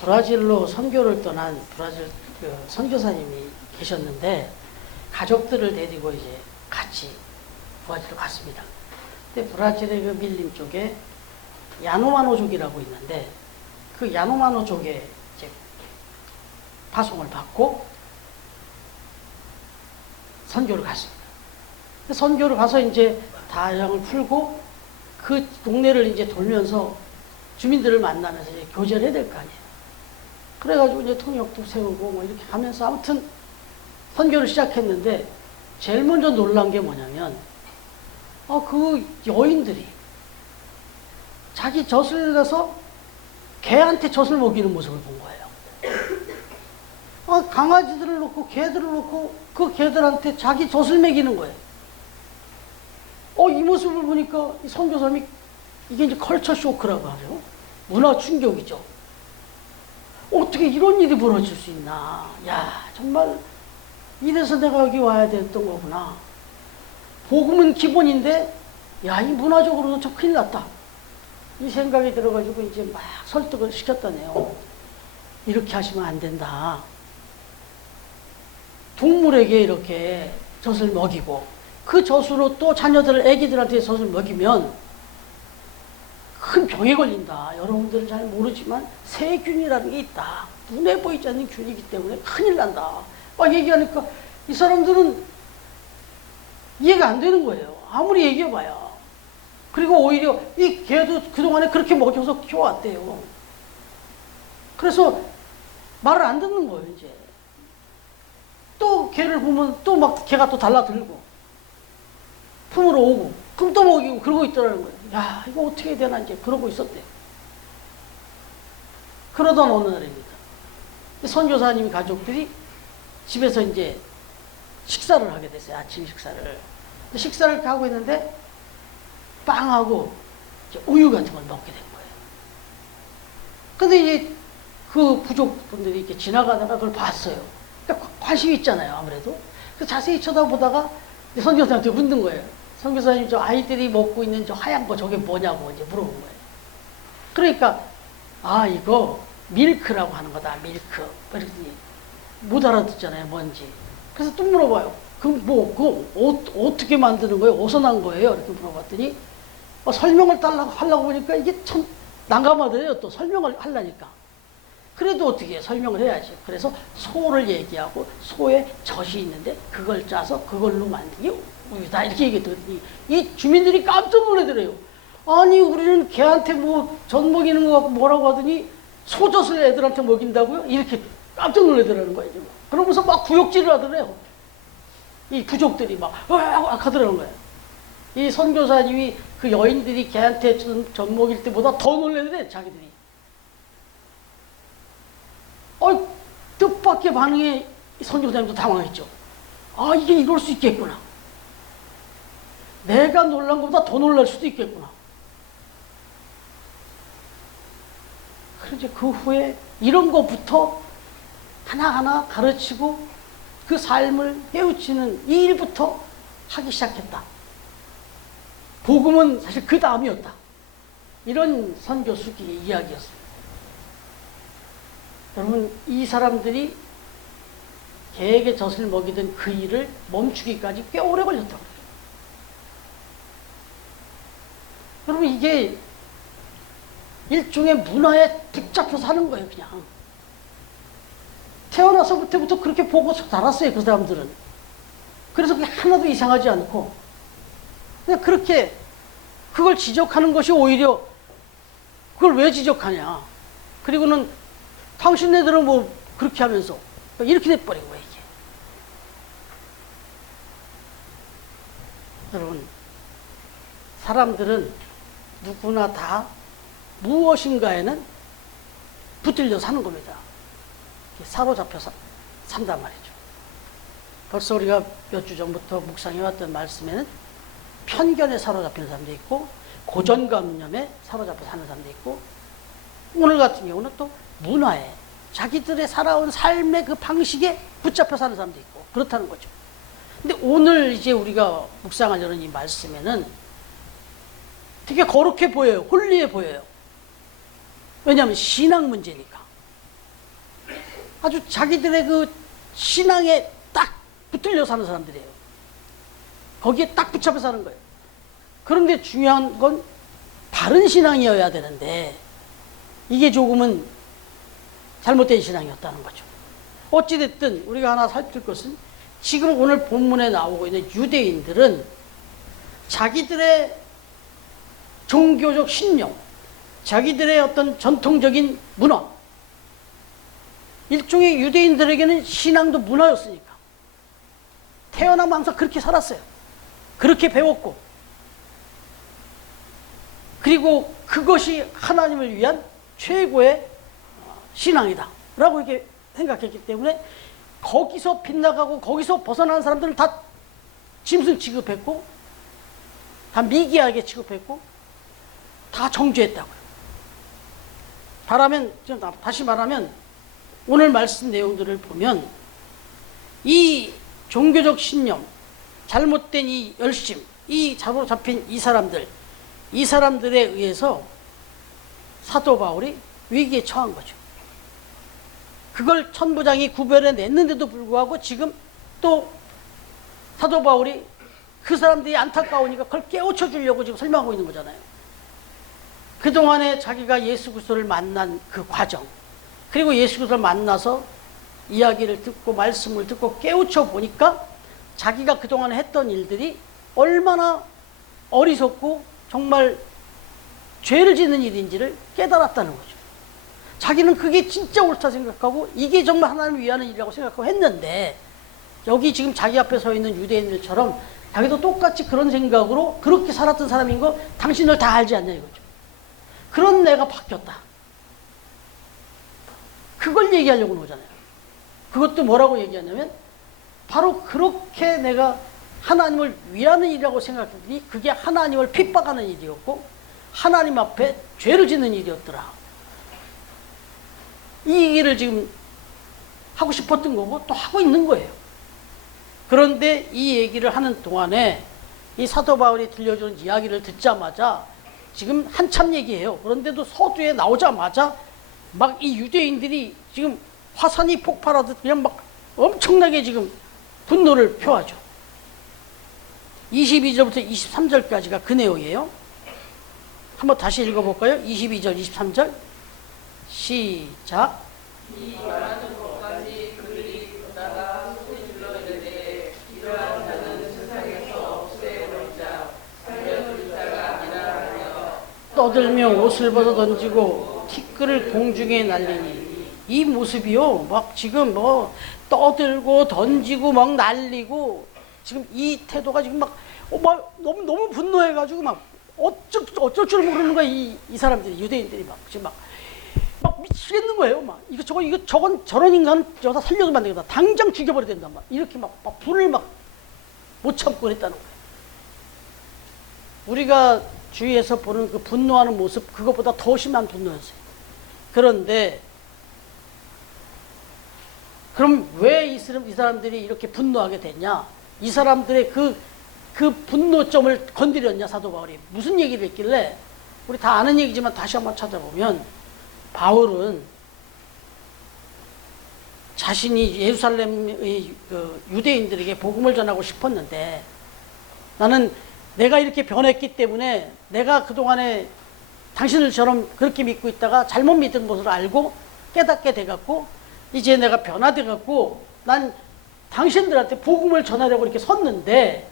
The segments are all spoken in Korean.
브라질로 선교를 떠난 브라질 그 선교사님이 계셨는데 가족들을 데리고 이제 같이 브라질로 갔습니다. 근데 브라질의 그 밀림 쪽에 야노마노족이라고 있는데 그 야노마노족에 이제 파송을 받고 선교를 갔습니다. 선교를 가서 이제 다양을 풀고 그 동네를 이제 돌면서 주민들을 만나면서 이제 교제를 해야 될 거 아니에요. 그래가지고 이제 통역도 세우고 뭐 이렇게 하면서 아무튼 선교를 시작했는데 제일 먼저 놀란 게 뭐냐면 그 여인들이 자기 젖을 내서 개한테 젖을 먹이는 모습을 본 거예요. 강아지들을 놓고 개들을 놓고 그 개들한테 자기 젖을 먹이는 거예요. 이 모습을 보니까 이 선교사님이 이게 이제 컬처 쇼크라고 하죠. 문화 충격이죠. 어떻게 이런 일이 벌어질 수 있나. 야, 정말 이래서 내가 여기 와야 됐던 거구나. 복음은 기본인데 야, 이 문화적으로도 저 큰일 났다. 이 생각이 들어가지고 이제 막 설득을 시켰다네요. 이렇게 하시면 안 된다. 동물에게 이렇게 젖을 먹이고 그 젖으로 또 자녀들, 애기들한테 젖을 먹이면 큰 병에 걸린다. 여러분들은 잘 모르지만 세균이라는 게 있다. 눈에 보이지 않는 균이기 때문에 큰일 난다. 막 얘기하니까 이 사람들은 이해가 안 되는 거예요. 아무리 얘기해봐야. 그리고 오히려 이 개도 그동안에 그렇게 먹여서 키워왔대요. 그래서 말을 안 듣는 거예요, 이제. 또 개를 보면 또 막 개가 또 달라들고 품으로 오고 그럼 또 먹이고 그러고 있더라는 거예요. 야, 이거 어떻게 해야 되나 이제 그러고 있었대요. 그러던 어느 날입니다. 선교사님 가족들이 집에서 이제 식사를 하게 됐어요. 아침 식사를. 식사를 하고 있는데 빵하고 이제 우유 같은 걸 먹게 된 거예요. 근데 이제 그 부족분들이 이렇게 지나가다가 그걸 봤어요. 그러니까 관심이 있잖아요, 아무래도. 그래서 자세히 쳐다보다가 선교사님한테 묻는 거예요. 선교사님, 저 아이들이 먹고 있는 저 하얀 거 저게 뭐냐고 이제 물어본 거예요. 그러니까 이거 밀크라고 하는 거다, 밀크. 그랬더니 못 알아듣잖아요, 뭔지. 그래서 또 물어봐요. 그거 어떻게 만드는 거예요? 어디서 난 거예요? 이렇게 물어봤더니 설명을 하려고 보니까 이게 참 난감하더래요. 또 설명을 하려니까. 그래도 어떻게 해? 설명을 해야지. 그래서 소를 얘기하고 소에 젖이 있는데 그걸 짜서 그걸로 만든 게 우유다. 이렇게 얘기했더니 이 주민들이 깜짝 놀라더래요. 아니, 우리는 개한테 뭐 젖 먹이는 거 같고 뭐라고 하더니 소젖을 애들한테 먹인다고요? 이렇게 깜짝 놀라더라는 거예요. 그러면서 막 구역질을 하더래요. 이 부족들이 막 하더라는 거예요. 이 선교사님이 그 여인들이 개한테 젖 먹일 때보다 더 놀라더래, 자기들이. 뜻밖의 반응에 선교사님도 당황했죠. 이게 이럴 수 있겠구나. 내가 놀란 것보다 더 놀랄 수도 있겠구나. 그래서 그 후에 이런 것부터 하나하나 가르치고 그 삶을 깨우치는 이 일부터 하기 시작했다. 복음은 사실 그 다음이었다. 이런 선교수기의 이야기였습니다. 여러분, 이 사람들이 개에게 젖을 먹이던 그 일을 멈추기까지 꽤 오래 걸렸다고 그래요. 여러분, 이게 일종의 문화에 붙잡혀 사는 거예요, 그냥. 태어나서부터 그렇게 보고 자랐어요, 그 사람들은. 그래서 그게 하나도 이상하지 않고, 그냥 그렇게 그걸 지적하는 것이 오히려 그걸 왜 지적하냐. 그리고는 당신네들은 뭐 그렇게 하면서 이렇게 돼버린 거예요, 이게. 여러분, 사람들은 누구나 다 무엇인가에는 붙들려 사는 겁니다. 사로잡혀 산단 말이죠. 벌써 우리가 몇 주 전부터 묵상해왔던 말씀에는 편견에 사로잡히는 사람도 있고 고정관념에 사로잡혀 사는 사람도 있고 오늘 같은 경우는 또 문화에 자기들의 살아온 삶의 그 방식에 붙잡혀 사는 사람도 있고 그렇다는 거죠. 근데 오늘 이제 우리가 묵상하려는 이 말씀에는 되게 거룩해 보여요. 홀리해 보여요. 왜냐하면 신앙 문제니까. 아주 자기들의 그 신앙에 딱 붙들려 사는 사람들이에요. 거기에 딱 붙잡혀 사는 거예요. 그런데 중요한 건 바른 신앙이어야 되는데 이게 조금은 잘못된 신앙이었다는 거죠. 어찌됐든 우리가 하나 살필 것은 지금 오늘 본문에 나오고 있는 유대인들은 자기들의 종교적 신념, 자기들의 어떤 전통적인 문화, 일종의 유대인들에게는 신앙도 문화였으니까 태어나면 항상 그렇게 살았어요. 그렇게 배웠고, 그리고 그것이 하나님을 위한 최고의 신앙이다 라고 이렇게 생각했기 때문에 거기서 빗나가고 거기서 벗어나는 사람들은 다 짐승 취급했고, 다 미개하게 취급했고, 다 정죄했다고요. 다시 말하면 오늘 말씀 내용들을 보면 이 종교적 신념, 잘못된 이 열심, 이 잡힌 이 사람들에 의해서 사도 바울이 위기에 처한 거죠. 그걸 천부장이 구별해 냈는데도 불구하고 지금 또 사도 바울이 그 사람들이 안타까우니까 그걸 깨우쳐 주려고 지금 설명하고 있는 거잖아요. 그동안에 자기가 예수 그리스도를 만난 그 과정, 그리고 예수 그리스도를 만나서 이야기를 듣고 말씀을 듣고 깨우쳐 보니까 자기가 그동안 했던 일들이 얼마나 어리석고 정말 죄를 짓는 일인지를 깨달았다는 거죠. 자기는 그게 진짜 옳다 생각하고 이게 정말 하나님을 위하는 일이라고 생각하고 했는데, 여기 지금 자기 앞에 서 있는 유대인들처럼 자기도 똑같이 그런 생각으로 그렇게 살았던 사람인 거 당신들 다 알지 않냐 이거죠. 그런 내가 바뀌었다. 그걸 얘기하려고 그러잖아요. 그것도 뭐라고 얘기하냐면 바로 그렇게 내가 하나님을 위하는 일이라고 생각했더니 그게 하나님을 핍박하는 일이었고 하나님 앞에 죄를 짓는 일이었더라. 이 얘기를 지금 하고 싶었던 거고 또 하고 있는 거예요. 그런데 이 얘기를 하는 동안에 이 사도 바울이 들려주는 이야기를 듣자마자 지금 한참 얘기해요. 그런데도 서두에 나오자마자 막 이 유대인들이 지금 화산이 폭발하듯 그냥 막 엄청나게 지금 분노를 표하죠. 22절부터 23절까지가 그 내용이에요. 한번 다시 읽어볼까요? 22절, 23절 시작. 이 말하는 것까지 그들이 듣다가 소리 질러 이르되 이러한 자는 세상에서 없애버리자 살려둘 자가 아니라 하며 떠들며 옷을 벗어 던지고 티끌을 공중에 날리니, 이 모습이요 막 지금 뭐 떠들고 던지고 막 날리고 지금 이 태도가 지금 막 너무 분노해가지고 막 어쩔 줄 모르는 거야. 이 사람들이, 유대인들이 막 지금 막 미치겠는 거예요. 막 저건 저런 인간 여기다 살려두면 안 되겠다. 당장 죽여버려야 된다. 막 이렇게 막 불을 막 못 참고 그랬다는 거예요. 우리가 주위에서 보는 그 분노하는 모습, 그것보다 더 심한 분노였어요. 그런데 그럼 왜 이 사람들이 이렇게 분노하게 됐냐? 이 사람들의 그 분노점을 건드렸냐, 사도 바울이. 무슨 얘기를 했길래, 우리 다 아는 얘기지만 다시 한번 찾아보면, 바울은 자신이 예루살렘의 그 유대인들에게 복음을 전하고 싶었는데, 나는 내가 이렇게 변했기 때문에 내가 그동안에 당신들처럼 그렇게 믿고 있다가 잘못 믿은 것을 알고 깨닫게 돼갖고 이제 내가 변화돼갖고 난 당신들한테 복음을 전하려고 이렇게 섰는데,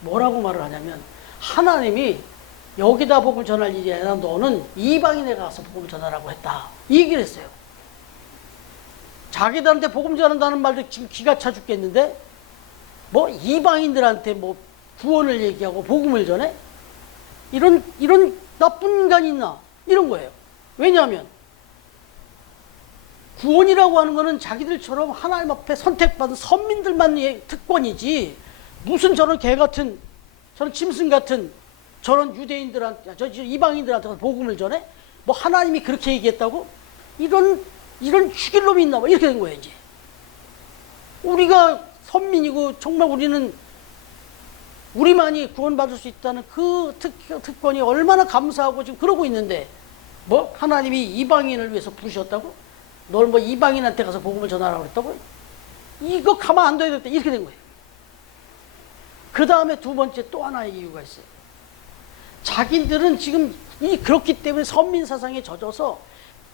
뭐라고 말을 하냐면 하나님이 여기다 복음을 전할 일이 아니라 너는 이방인에 가서 복음을 전하라고 했다, 이 얘기를 했어요. 자기들한테 복음 전한다는 말도 지금 기가 차 죽겠는데 뭐 이방인들한테 뭐 구원을 얘기하고 복음을 전해? 이런 나쁜 인간이 있나? 이런 거예요. 왜냐하면 구원이라고 하는 거는 자기들처럼 하나님 앞에 선택받은 선민들만의 특권이지, 무슨 저런 개 같은, 저런 짐승 같은 저런 유대인들한테, 저 이방인들한테 복음을 전해? 뭐 하나님이 그렇게 얘기했다고? 이런 죽일 놈이 있나 봐. 이렇게 된 거예요, 이제. 우리가 선민이고 정말 우리만이 구원받을 수 있다는 그 특권이 얼마나 감사하고 지금 그러고 있는데, 뭐 하나님이 이방인을 위해서 부르셨다고? 널 뭐 이방인한테 가서 복음을 전하라고 그랬다고? 이거 가만 안 둬야 돼. 이렇게 된 거예요. 그 다음에 두 번째 또 하나의 이유가 있어요. 자기들은 지금 그렇기 때문에 선민 사상에 젖어서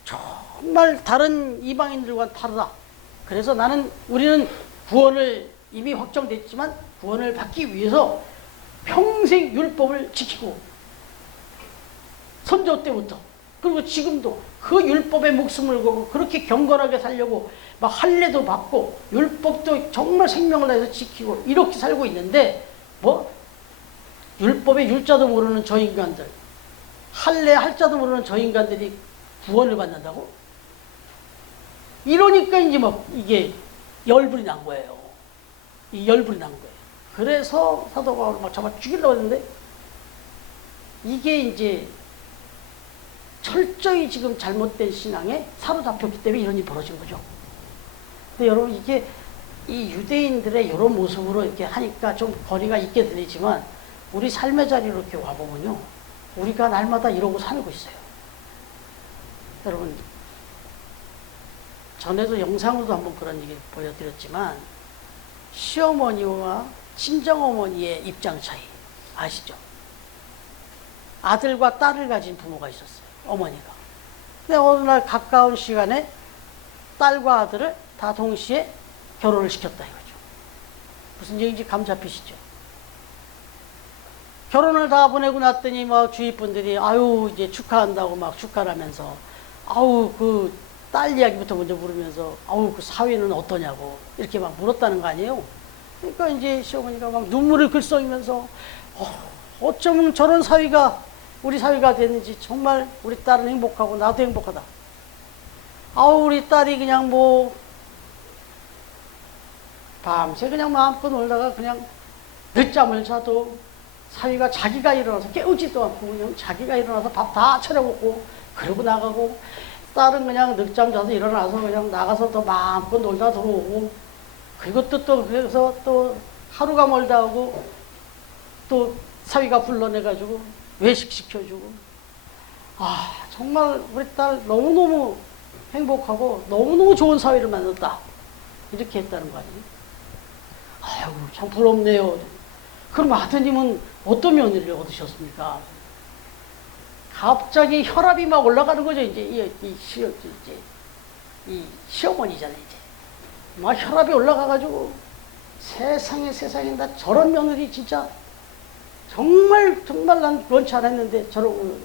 정말 다른 이방인들과는 다르다. 그래서 우리는 구원을 이미 확정됐지만 구원을 받기 위해서 평생 율법을 지키고 선조 때부터 그리고 지금도 그 율법에 목숨을 걸고 그렇게 경건하게 살려고 막 할례도 받고 율법도 정말 생명을 다해서 지키고 이렇게 살고 있는데 뭐 율법의 율자도 모르는 저 인간들, 할례 할자도 모르는 저 인간들이 구원을 받는다고? 이러니까 이제 막 이게 열불이 난 거예요. 이 열불이 난 거예요. 그래서 사도 바울을 막 잡아 죽이려고 했는데 이게 이제 철저히 지금 잘못된 신앙에 사로잡혔기 때문에 이런 일이 벌어진 거죠. 근데 여러분 이게 이 유대인들의 이런 모습으로 이렇게 하니까 좀 거리가 있게 들리지만 우리 삶의 자리로 이렇게 와보면요. 우리가 날마다 이러고 살고 있어요. 여러분 전에도 영상으로도 한번 그런 얘기 보여드렸지만 시어머니와 친정어머니의 입장 차이 아시죠? 아들과 딸을 가진 부모가 있었어요. 어머니가. 근데 어느 날 가까운 시간에 딸과 아들을 다 동시에 결혼을 시켰다 이거죠. 무슨 얘기인지 감 잡히시죠? 결혼을 다 보내고 났더니 막 주위 분들이 아유 이제 축하한다고 막 축하를 하면서 아우 그 딸 이야기부터 먼저 물으면서 아우 그 사위는 어떠냐고 이렇게 막 물었다는 거 아니에요? 그러니까 이제 시어머니가 막 눈물을 글썽이면서 어쩌면 저런 사위가 우리 사위가 됐는지 정말 우리 딸은 행복하고 나도 행복하다. 아우 우리 딸이 그냥 뭐 밤새 그냥 마음껏 놀다가 그냥 늦잠을 자도 사위가 자기가 일어나서 깨우지도 않고 그냥 자기가 일어나서 밥 다 차려먹고 그러고 나가고 딸은 그냥 늦잠 자서 일어나서 그냥 나가서 또 마음껏 놀다 들어오고 그것도 또 그래서 또 하루가 멀다 하고 또 사위가 불러내가지고 외식 시켜주고 아 정말 우리 딸 너무너무 행복하고 너무너무 좋은 사위를 만났다 이렇게 했다는 거 아니에요? 아이고 참 부럽네요. 그럼 아드님은 어떤 며느리를 얻으셨습니까? 갑자기 혈압이 막 올라가는 거죠. 이제 이 시어머니잖아요. 이제 막 혈압이 올라가가지고 세상에 나 저런 며느리 진짜 정말 난 원치 않았는데 저런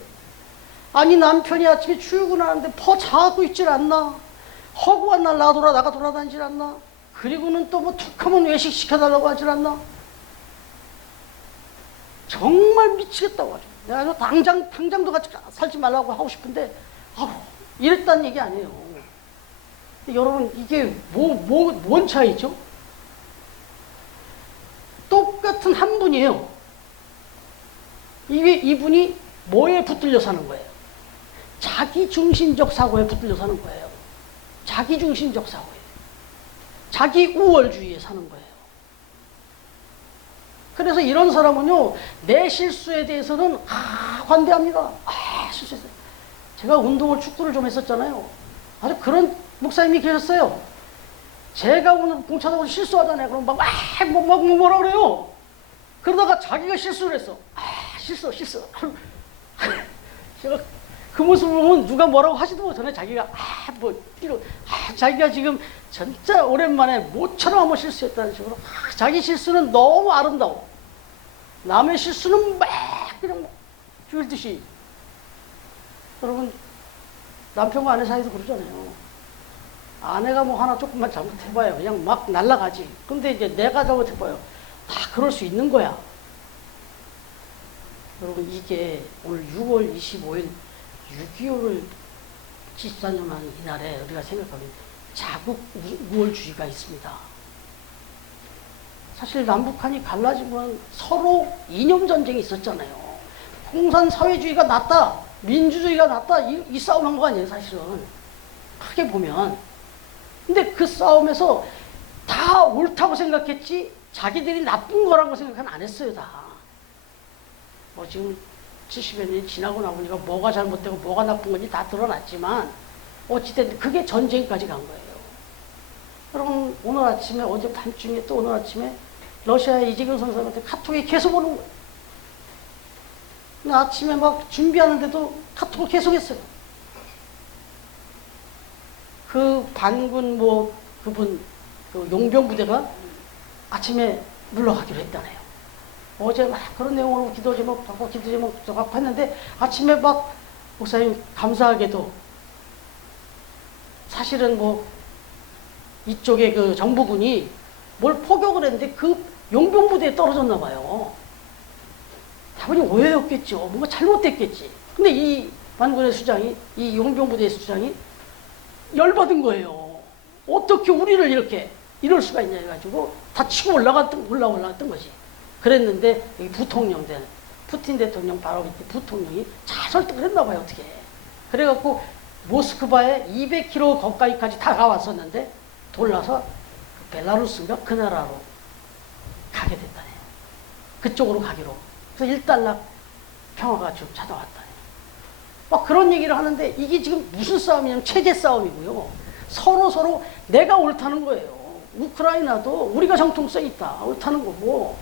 아니 남편이 아침에 출근하는데 퍼 자고 있질 않나? 허구한 날 나가 돌아다니질 않나? 그리고는 또 뭐 툭하면 외식 시켜달라고 하질 않나? 정말 미치겠다고 하죠. 내가 당장도 같이 살지 말라고 하고 싶은데, 이랬다는 얘기 아니에요. 여러분, 이게 뭔 차이죠? 똑같은 한 분이에요. 이분이 뭐에 붙들려 사는 거예요? 자기중심적 사고에 붙들려 사는 거예요. 자기중심적 사고에. 자기 우월주의에 사는 거예요. 그래서 이런 사람은요, 내 실수에 대해서는 관대합니다. 실수했어요. 제가 축구를 좀 했었잖아요. 아주 그런 목사님이 계셨어요. 제가 오늘 공차적으로 실수하잖아요. 그럼 뭐라 그래요? 그러다가 자기가 실수를 했어. 실수. 제가 그 모습을 보면 누가 뭐라고 하지도 못하네. 자기가 자기가 지금 진짜 오랜만에 모처럼 한번 실수했다는 식으로 자기 실수는 너무 아름다워. 남의 실수는 그냥 죽일듯이. 여러분 남편과 아내 사이도 그러잖아요. 아내가 뭐 하나 조금만 잘못해봐요. 그냥 막 날아가지. 근데 이제 내가 잘못해봐요. 다 그럴 수 있는 거야. 여러분 이게 오늘 6월 25일 6.25를 74년 한 이날에 우리가 생각하면 자국 우월주의가 있습니다. 사실 남북한이 갈라진 건 서로 이념전쟁이 있었잖아요. 공산사회주의가 낫다, 민주주의가 낫다 이 싸움 한 거 아니에요 사실은. 크게 보면. 근데 그 싸움에서 다 옳다고 생각했지 자기들이 나쁜 거라고 생각은 안 했어요 다. 지금 70여 년이 지나고 나보니까 뭐가 잘못되고 뭐가 나쁜 건지 다 드러났지만 어찌됐든 그게 전쟁까지 간 거예요. 여러분 오늘 아침에 어제 밤중에 또 오늘 아침에 러시아의 이재경 선생님한테 카톡이 계속 오는 거예요. 근데 아침에 막 준비하는데도 카톡을 계속 했어요. 그 반군 뭐 그분 그 용병 부대가 아침에 물러가기로 했다네요. 어제 막 그런 내용으로 기도 제목 받고 기도 제목 받고 했는데 아침에 막 목사님 감사하게도 사실은 뭐 이쪽에 그 정부군이 뭘 포격을 했는데 그 용병 부대에 떨어졌나 봐요. 당연히 오해였겠죠. 뭔가 잘못됐겠지. 근데 이 반군의 수장이 이 용병 부대의 수장이 열받은 거예요. 어떻게 우리를 이렇게 이럴 수가 있냐 해가지고 다 치고 올라갔던 거지. 그랬는데 여기 부통령 된 푸틴 대통령 바로 밑에 부통령이 잘 설득을 했나 봐요. 어떻게. 그래갖고 모스크바에 200km 가까이까지 다가왔었는데 돌아서 그 벨라루스인가 그 나라로 가게 됐다네요. 그쪽으로 가기로. 그래서 일단락 평화가 좀 찾아왔다네요. 막 그런 얘기를 하는데 이게 지금 무슨 싸움이냐면 체제 싸움이고요. 서로 내가 옳다는 거예요. 우크라이나도 우리가 정통성 있다. 옳다는 거고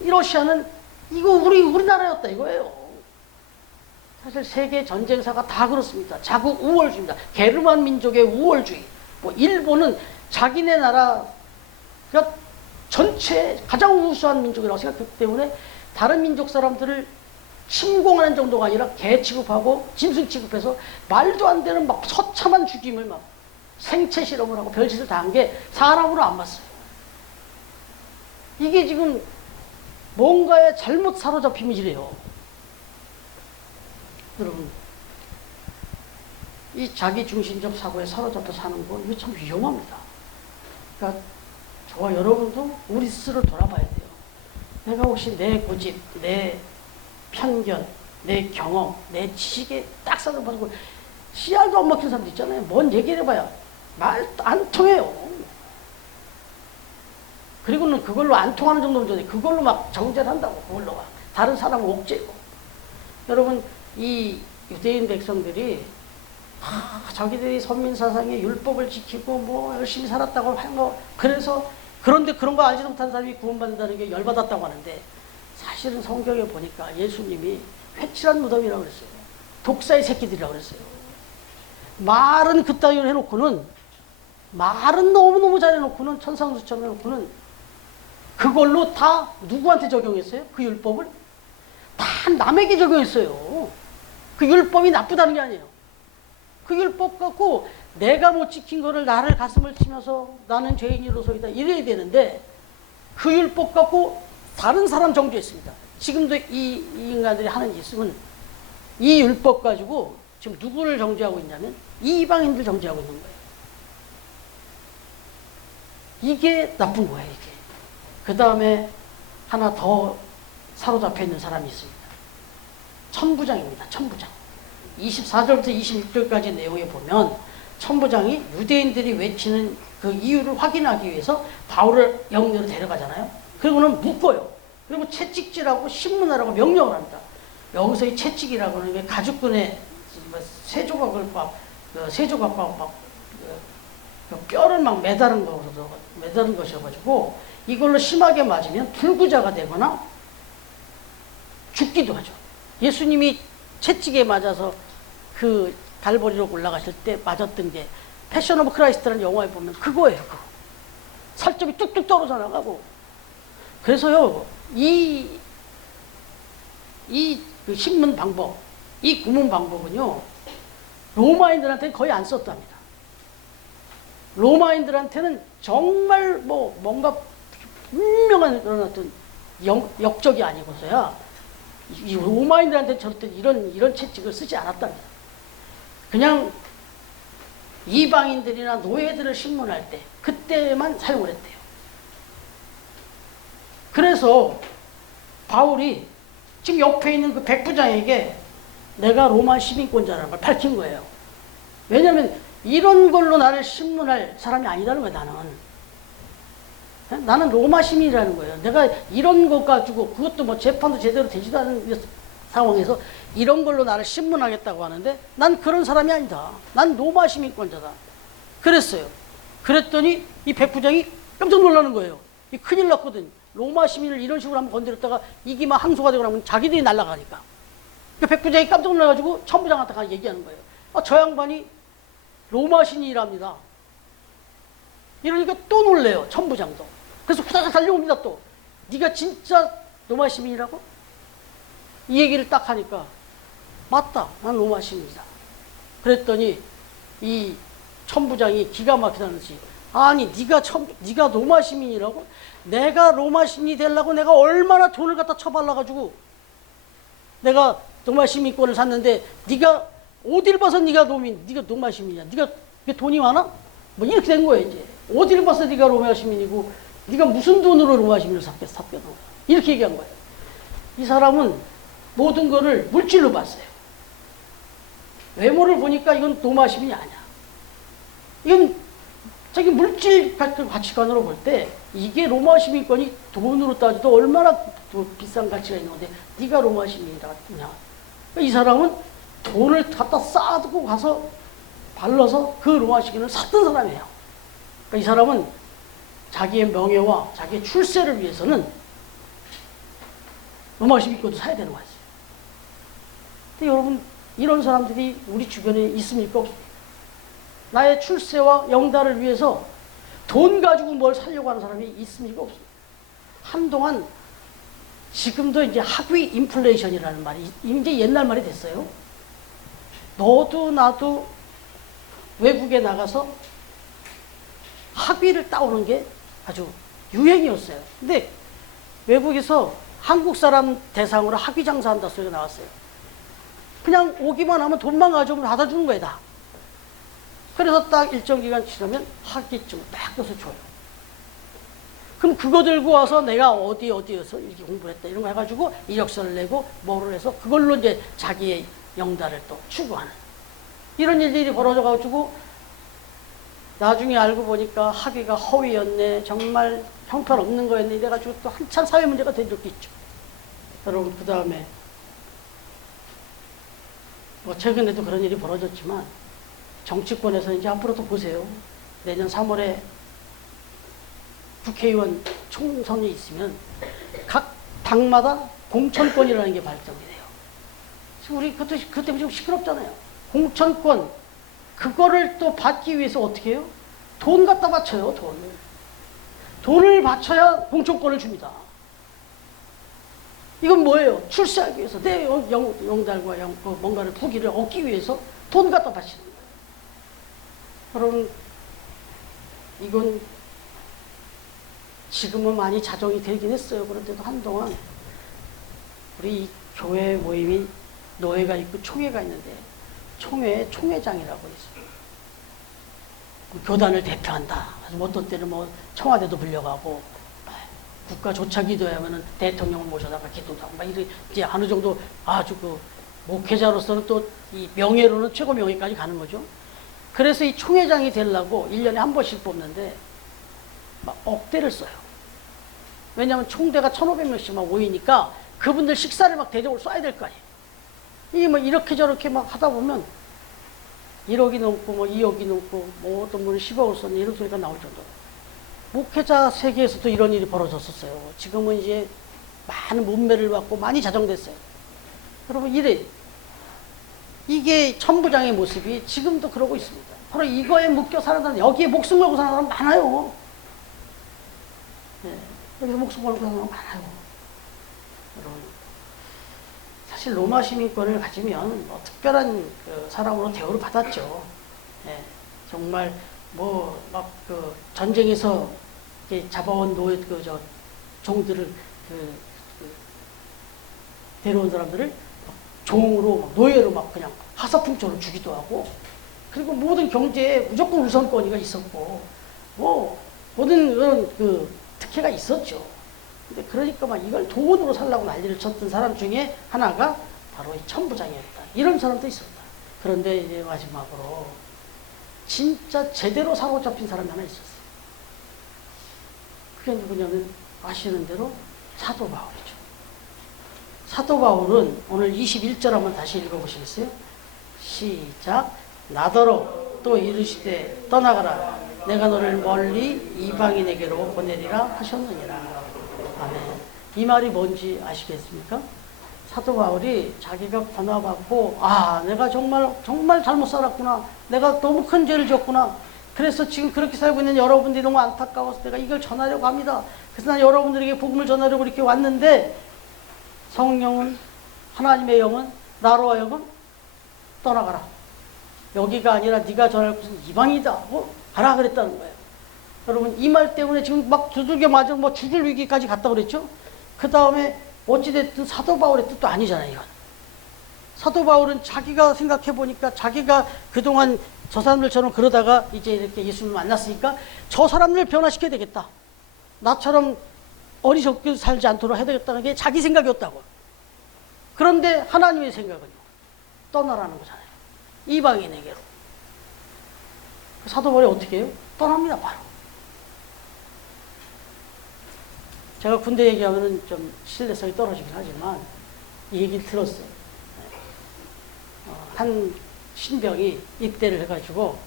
이 러시아는 이거 우리나라였다 이거예요. 사실 세계 전쟁사가 다 그렇습니다. 자국 우월주의입니다. 게르만 민족의 우월주의. 뭐 일본은 자기네 나라 그러니까 전체 가장 우수한 민족이라고 생각했기 때문에 다른 민족 사람들을 침공하는 정도가 아니라 개 취급하고 짐승 취급해서 말도 안 되는 막 처참한 죽임을 막 생체 실험을 하고 별짓을 다 한 게 사람으로 안 봤어요. 이게 지금 뭔가에 잘못 사로잡히면 이래요. 여러분, 이 자기중심적 사고에 사로잡혀 사는 건 이게 참 위험합니다. 그러니까 저와 여러분도 우리 스스로 돌아봐야 돼요. 내가 혹시 내 고집, 내 편견, 내 경험, 내 지식에 딱 사로잡고 씨알도 안 먹힌 사람도 있잖아요. 뭔 얘기를 해봐야 말 안 통해요. 그리고는 그걸로 안 통하는 정도면 좋은데 그걸로 막 정죄를 한다고 그걸로 막 다른 사람을 옥죄고. 여러분 이 유대인 백성들이 자기들이 선민사상의 율법을 지키고 뭐 열심히 살았다고 한 거 그래서 그런데 그런 거 알지도 못한 사람이 구원받는다는 게 열받았다고 하는데 사실은 성경에 보니까 예수님이 회칠한 무덤이라고 그랬어요. 독사의 새끼들이라고 그랬어요. 말은 그따위로 해놓고는 말은 너무너무 잘해놓고는 천상수처럼 해놓고는 그걸로 다 누구한테 적용했어요? 그 율법을? 다 남에게 적용했어요. 그 율법이 나쁘다는 게 아니에요. 그 율법 갖고 내가 못 지킨 거를 나를 가슴을 치면서 나는 죄인으로서이다 이래야 되는데 그 율법 갖고 다른 사람 정죄했습니다. 지금도 이 인간들이 하는 짓은 이 율법 가지고 지금 누구를 정죄하고 있냐면 이방인들 정죄하고 있는 거예요. 이게 나쁜 거예요. 이게. 그 다음에 하나 더 사로잡혀 있는 사람이 있습니다. 천부장입니다. 천부장. 24절부터 26절까지 내용에 보면 천부장이 유대인들이 외치는 그 이유를 확인하기 위해서 바울을 영내로 데려가잖아요. 그리고는 묶어요. 그리고 채찍질하고 신문하라고 명령을 합니다. 여기서 이 채찍이라고 하는 게 가죽끈에 세 조각을 막 뼈를 막 매다른 것이어가지고 이걸로 심하게 맞으면 불구자가 되거나 죽기도 하죠. 예수님이 채찍에 맞아서 그 달보리로 올라가실 때 맞았던 게 패션 오브 크라이스트라는 영화에 보면 그거예요. 그거. 살점이 뚝뚝 떨어져 나가고. 그래서요, 그 신문 방법, 이 구문 방법은요, 로마인들한테는 거의 안 썼답니다. 로마인들한테는 정말 뭔가 분명한 그런 어떤 역적이 아니고서야 이 로마인들한테 절대 이런 채찍을 쓰지 않았답니다. 그냥 이방인들이나 노예들을 신문할 때 그때만 사용을 했대요. 그래서 바울이 지금 옆에 있는 그 백부장에게 내가 로마 시민권자라는 걸 밝힌 거예요. 왜냐하면 이런 걸로 나를 신문할 사람이 아니라는 거예요. 나는 로마 시민이라는 거예요. 내가 이런 것 가지고 그것도 뭐 재판도 제대로 되지도 않은 상황에서 이런 걸로 나를 신문하겠다고 하는데 난 그런 사람이 아니다. 난 로마 시민권자다. 그랬어요. 그랬더니 이 백 부장이 깜짝 놀라는 거예요. 이 큰일 났거든. 로마 시민을 이런 식으로 한번 건드렸다가 이게 막 항소가 되고 나면 자기들이 날아가니까. 그 백 부장이 깜짝 놀라가지고 천부장한테 가서 얘기하는 거예요. 저 양반이 로마 신이랍니다. 이러니까 또 놀래요. 천부장도. 그래서 후다닥 달려옵니다. 또 네가 진짜 로마 시민이라고? 이 얘기를 딱 하니까 맞다. 난 로마 시민이다. 그랬더니 이 천부장이 기가 막히다는지 아니 네가 로마 시민이라고? 내가 로마 시민이 되려고 내가 얼마나 돈을 갖다 쳐발라가지고 내가 로마 시민권을 샀는데 네가 어딜 봐서 네가 로마 시민이야? 네가 돈이 많아? 뭐 이렇게 된 거예요 이제. 어딜 봐서 네가 로마 시민이고 네가 무슨 돈으로 로마 시민을 샀겠어? 이렇게 얘기한 거예요. 이 사람은 모든 거를 물질로 봤어요. 외모를 보니까 이건 로마 시민이 아니야. 이건 자기 물질 가치관으로 볼 때 이게 로마 시민권이 돈으로 따져도 얼마나 비싼 가치가 있는 건데 네가 로마 시민이라 그러냐. 이 사람은 돈을 갖다 쌓아두고 가서 발라서 그 로마 시민을 샀던 사람이에요. 그러니까 이 사람은 자기의 명예와 자기의 출세를 위해서는 로마 시민권도 사야 되는 거지. 근데 여러분 이런 사람들이 우리 주변에 있습니까? 없습니까? 나의 출세와 영달을 위해서 돈 가지고 뭘 살려고 하는 사람이 있습니까? 없습니까? 한동안 지금도 이제 학위 인플레이션이라는 말이 이제 옛날 말이 됐어요. 너도 나도 외국에 나가서 학위를 따오는 게 아주 유행이었어요. 근데 외국에서 한국 사람 대상으로 학위 장사한다 소리가 나왔어요. 그냥 오기만 하면 돈만 가져오면 받아주는 거예요, 다. 그래서 딱 일정 기간 지나면 학위증 딱 떠서 줘요. 그럼 그거 들고 와서 내가 어디에서 이렇게 공부를 했다 이런 거 해가지고 이력서를 내고 뭐를 해서 그걸로 이제 자기의 영달을 또 추구하는 이런 일들이 벌어져가지고 나중에 알고 보니까 학위가 허위였네, 정말 형편없는 거였네 이래가지고 또 한참 사회 문제가 된 적도 있죠. 여러분 그 다음에 뭐 최근에도 그런 일이 벌어졌지만 정치권에서 이제 앞으로도 보세요. 내년 3월에 국회의원 총선이 있으면 각 당마다 공천권이라는 게 발동이 돼요. 지금 우리 그때 좀 시끄럽잖아요. 공천권 그거를 또 받기 위해서 어떻게 해요? 돈 갖다 바쳐요. 돈을 바쳐야 공천권을 줍니다. 이건 뭐예요? 출세하기 위해서 내 영달과 뭔가를 부기를 얻기 위해서 돈 갖다 바치는 거예요. 여러분 이건 지금은 많이 자정이 되긴 했어요. 그런데도 한동안 우리 교회 모임이 노회가 있고 총회가 있는데 총회에 총회장이라고 있어요. 교단을 대표한다. 그래서 어떤 때는 뭐 청와대도 불려가고 국가조차 기도하면은 대통령을 모셔다가 기도도 하고 막 이제 어느 정도 아주 그 목회자로서는 또 이 명예로는 최고 명예까지 가는 거죠. 그래서 이 총회장이 되려고 1년에 한 번씩 뽑는데 막 억대를 써요. 왜냐하면 총대가 1,500명씩 막 모이니까 그분들 식사를 막 대접을 쏴야 될 거 아니에요. 이게 뭐 이렇게 저렇게 막 하다 보면 1억이 넘고 뭐 2억이 넘고 뭐 어떤 분은 10억을 썼네 이런 소리가 나올 정도로. 목회자 세계에서도 이런 일이 벌어졌었어요. 지금은 이제 많은 문매를 받고 많이 자정됐어요. 여러분 이게 천부장의 모습이 지금도 그러고 있습니다. 바로 이거에 묶여 사는 사람, 여기에 목숨 걸고 사는 사람 많아요. 네, 여기서 목숨 걸고 사는 사람 많아요. 여러분, 사실 로마 시민권을 가지면 뭐 특별한 그 사람으로 대우를 받았죠. 네, 정말 뭐 막 그 전쟁에서 잡아온 종들을 데려온 사람들을 종으로 노예로 막 그냥 하사풍초를 주기도 하고, 그리고 모든 경제에 무조건 우선권위가 있었고, 뭐 모든 그런 그 특혜가 있었죠. 근데 그러니까 막 이걸 돈으로 살라고 난리를 쳤던 사람 중에 하나가 바로 이 천부장이었다. 이런 사람도 있었다. 그런데 이제 마지막으로 진짜 제대로 사로잡힌 사람이 하나 있었어요. 그게 누구냐면 아시는 대로 사도 바울이죠. 사도 바울은 오늘 21절 한번 다시 읽어보시겠어요? 시작. 나더러 또 이르시되 떠나가라. 내가 너를 멀리 이방인에게로 보내리라 하셨느니라. 아멘. 이 말이 뭔지 아시겠습니까? 사도 바울이 자기가 권하받고 내가 정말 잘못 살았구나. 내가 너무 큰 죄를 졌구나. 그래서 지금 그렇게 살고 있는 여러분들이 너무 안타까워서 내가 이걸 전하려고 합니다. 그래서 난 여러분들에게 복음을 전하려고 이렇게 왔는데 성령은 하나님의 영은 나로 하여금 떠나가라. 여기가 아니라 네가 전할 곳은 이방이다 하고 가라 그랬다는 거예요. 여러분 이 말 때문에 지금 막 두들겨 맞아 죽을 위기까지 갔다 그랬죠. 그 다음에 어찌됐든 사도 바울의 뜻도 아니잖아요. 이건. 사도 바울은 자기가 생각해 보니까 자기가 그동안 저 사람들처럼 그러다가 이제 이렇게 예수님을 만났으니까 저 사람들 변화시켜야 되겠다. 나처럼 어리석게 살지 않도록 해야 되겠다는 게 자기 생각이었다고. 그런데 하나님의 생각은요. 떠나라는 거잖아요. 이방인에게로. 사도 바울이 어떻게 해요? 떠납니다. 바로. 제가 군대 얘기하면 좀 신뢰성이 떨어지긴 하지만 이 얘기를 들었어요. 한 신병이 입대를 해가지고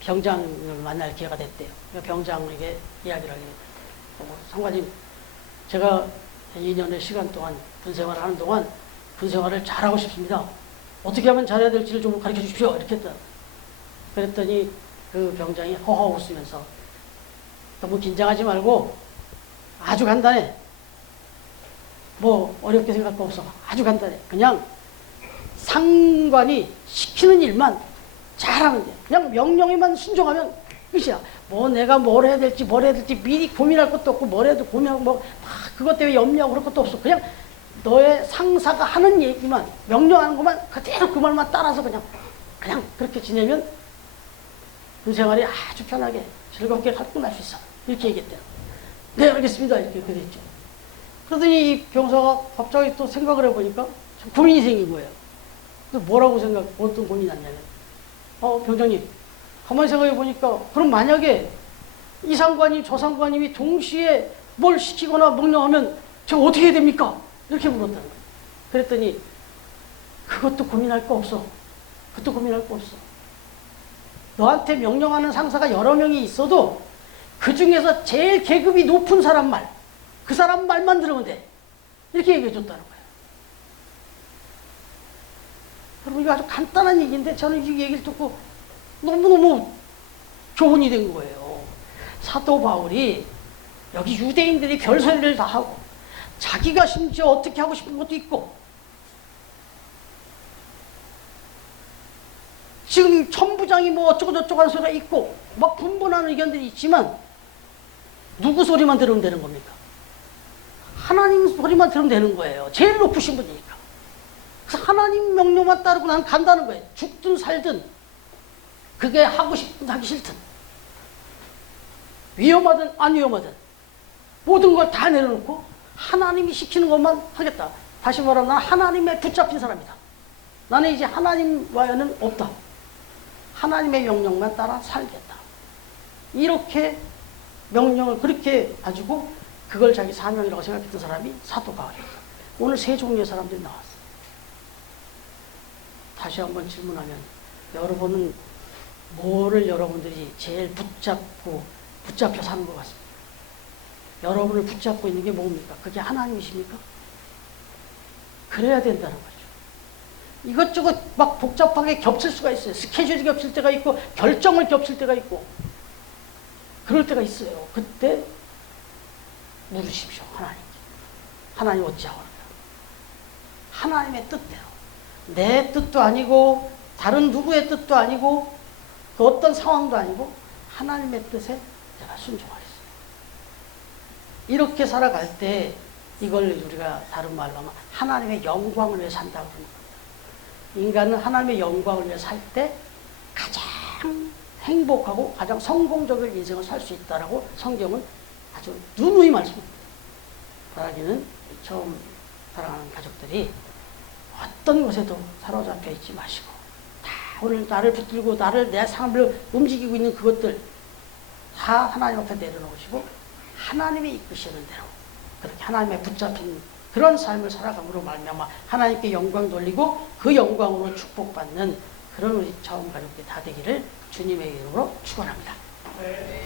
병장을 만날 기회가 됐대요. 병장에게 이야기를 하게 됐대요. 상관님, 제가 2년의 시간 동안 군생활을 하는 동안 군생활을 잘하고 싶습니다. 어떻게 하면 잘해야 될지를 좀 가르쳐 주십시오. 이렇게 했다. 그랬더니 그 병장이 허허 웃으면서 너무 긴장하지 말고 아주 간단해. 뭐 어렵게 생각할 거 없어. 아주 간단해. 그냥 상관이 시키는 일만 잘하면 돼. 그냥 명령에만 순종하면 끝이야. 뭐 내가 뭘 해야 될지 미리 고민할 것도 없고 뭘 해도 고민하고 뭐 그것 때문에 염려하고 그럴 것도 없어. 그냥 너의 상사가 하는 얘기만 명령하는 것만 그대로 그 말만 따라서 그냥 그렇게 지내면 그 생활이 아주 편하게 즐겁게 끝날 수 있어. 이렇게 얘기했대요. 네, 알겠습니다. 이렇게 그랬죠. 그러더니 이 병사가 갑자기 또 생각을 해보니까 참 고민이 생긴 거예요. 그래서 뭐라고 어떤 고민이 났냐면, 병장님, 가만히 생각해보니까, 그럼 만약에 이 상관님, 저 상관님이 동시에 뭘 시키거나 명령하면 제가 어떻게 해야 됩니까? 이렇게 물었다는 거예요. 그랬더니, 그것도 고민할 거 없어. 그것도 고민할 거 없어. 너한테 명령하는 상사가 여러 명이 있어도 그 중에서 제일 계급이 높은 사람 말, 그 사람 말만 들으면 돼. 이렇게 얘기해 줬다는 거예요. 여러분, 이거 아주 간단한 얘기인데 저는 이 얘기를 듣고 너무너무 교훈이 된 거예요. 사도 바울이 여기 유대인들이 별소리를 다 하고 자기가 심지어 어떻게 하고 싶은 것도 있고 지금 천부장이 뭐 어쩌고저쩌고 하는 소리가 있고 막 분분한 의견들이 있지만 누구 소리만 들으면 되는 겁니까? 하나님 소리만 들으면 되는 거예요. 제일 높으신 분이니까. 그래서 하나님 명령만 따르고 난 간다는 거예요. 죽든 살든 그게 하고 싶든 하기 싫든 위험하든 안 위험하든 모든 걸 다 내려놓고 하나님이 시키는 것만 하겠다. 다시 말하면 나는 하나님에 붙잡힌 사람이다. 나는 이제 하나님과는 없다. 하나님의 명령만 따라 살겠다. 이렇게 명령을 그렇게 가지고 그걸 자기 사명이라고 생각했던 사람이 사도 바울이었다. 오늘 세 종류의 사람들이 나왔어요. 다시 한번 질문하면 여러분은 뭐를 여러분들이 제일 붙잡혀 사는 것 같습니다. 여러분을 붙잡고 있는 게 뭡니까? 그게 하나님이십니까? 그래야 된다는 거죠. 이것저것 막 복잡하게 겹칠 수가 있어요. 스케줄이 겹칠 때가 있고 결정을 겹칠 때가 있고 그럴 때가 있어요. 그때 물으십시오. 하나님께. 하나님 어찌하오? 하나님의 뜻대로. 내 뜻도 아니고 다른 누구의 뜻도 아니고 그 어떤 상황도 아니고 하나님의 뜻에 내가 순종하겠습니다. 이렇게 살아갈 때 이걸 우리가 다른 말로 하면 하나님의 영광을 위해 산다고 그러는 겁니다. 인간은 하나님의 영광을 위해 살 때 가장 행복하고 가장 성공적인 인생을 살 수 있다라고 성경은 아주 누누이 말씀합니다. 바라기는 처음 사랑하는 가족들이 어떤 것에도 사로잡혀 있지 마시고 다 오늘 나를 붙들고 내 삶을 움직이고 있는 그것들 다 하나님 앞에 내려놓으시고 하나님이 이끄시는 대로 그렇게 하나님의 붙잡힌 그런 삶을 살아감으로 말미암아 하나님께 영광 돌리고 그 영광으로 축복받는 그런 우리 처음 가족들 다 되기를 주님의 이름으로 축원합니다. 네.